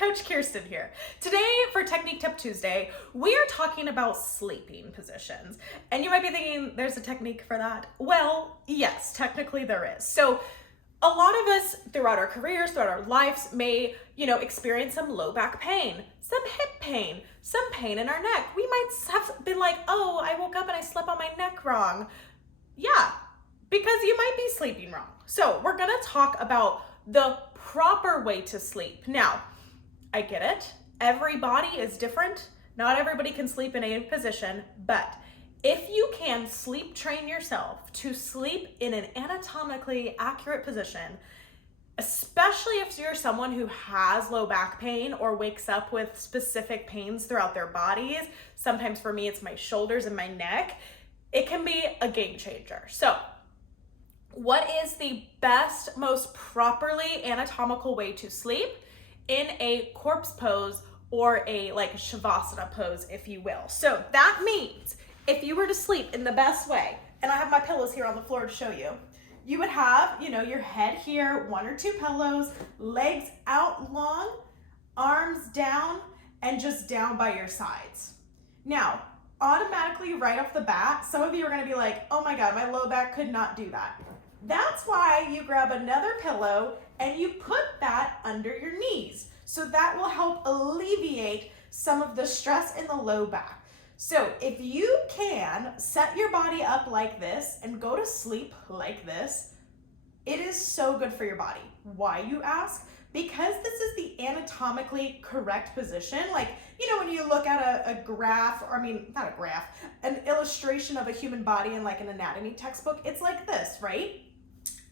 Coach Kirsten here. Today for Technique Tip Tuesday, we are talking about sleeping positions. And you might be thinking, there's a technique for that? Well, yes, technically there is. So a lot of us throughout our careers, throughout our lives may, experience some low back pain, some hip pain, some pain in our neck. We might have been like, oh, I woke up and I slept on my neck wrong. Yeah, because you might be sleeping wrong. So we're gonna talk about the proper way to sleep. Now, I get it. Every body is different. Not everybody can sleep in a position, but if you can sleep train yourself to sleep in an anatomically accurate position, especially if you're someone who has low back pain or wakes up with specific pains throughout their bodies, sometimes for me it's my shoulders and my neck, it can be a game changer. So, what is the best, most properly anatomical way to sleep in a corpse pose or a shavasana pose, if you will? So that means if you were to sleep in the best way, and I have my pillows here on the floor to show you, you would have, your head here, one or two pillows, legs out long, arms down, and just down by your sides. Now, automatically right off the bat, some of you are gonna be like, oh my God, my low back could not do that. That's why you grab another pillow and you put that under your knees. So that will help alleviate some of the stress in the low back. So if you can set your body up like this and go to sleep like this, it is so good for your body. Why, you ask? Because this is the anatomically correct position. When you look at a graph, or not a graph, an illustration of a human body in an anatomy textbook, it's like this, right?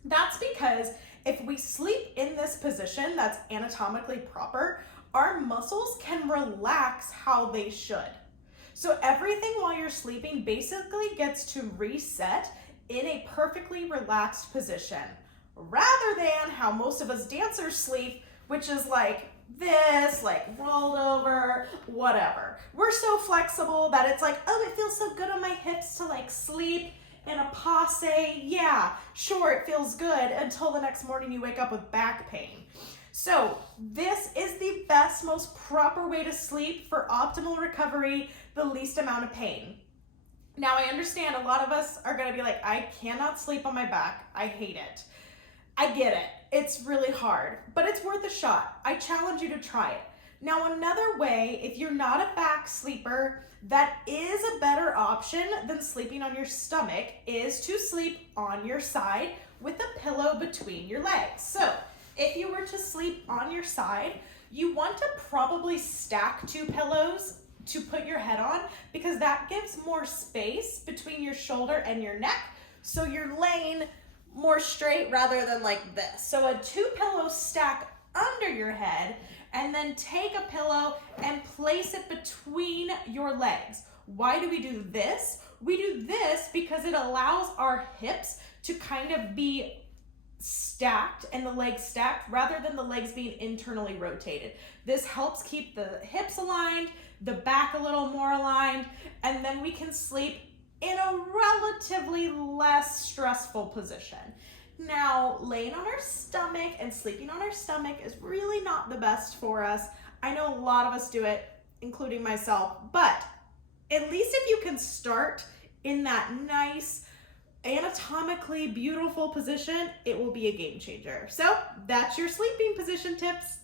That's because if we sleep in this position that's anatomically proper, our muscles can relax how they should. So everything while you're sleeping basically gets to reset in a perfectly relaxed position, rather than how most of us dancers sleep, which is like this, rolled over, whatever. We're so flexible that it's oh, it feels so good on my hips to sleep in a passé. Yeah, sure, it feels good until the next morning you wake up with back pain. So this is the best, most proper way to sleep for optimal recovery, the least amount of pain. Now, I understand a lot of us are gonna be like, I cannot sleep on my back. I hate it. I get it. It's really hard, but it's worth a shot. I challenge you to try it. Now, another way, if you're not a back sleeper, that is a better option than sleeping on your stomach, is to sleep on your side with a pillow between your legs. So if you were to sleep on your side, you want to probably stack two pillows to put your head on, because that gives more space between your shoulder and your neck, so you're laying more straight rather than like this. So a two pillow stack under your head, and then take a pillow and place it between your legs. Why do we do this? We do this because it allows our hips to kind of be stacked and the legs stacked rather than the legs being internally rotated. This helps keep the hips aligned, the back a little more aligned, and then we can sleep in a relatively less stressful position. Now, laying on our stomach and sleeping on our stomach is really not the best for us. I know a lot of us do it, including myself, but at least if you can start in that nice, anatomically beautiful position, it will be a game changer. So that's your sleeping position tips.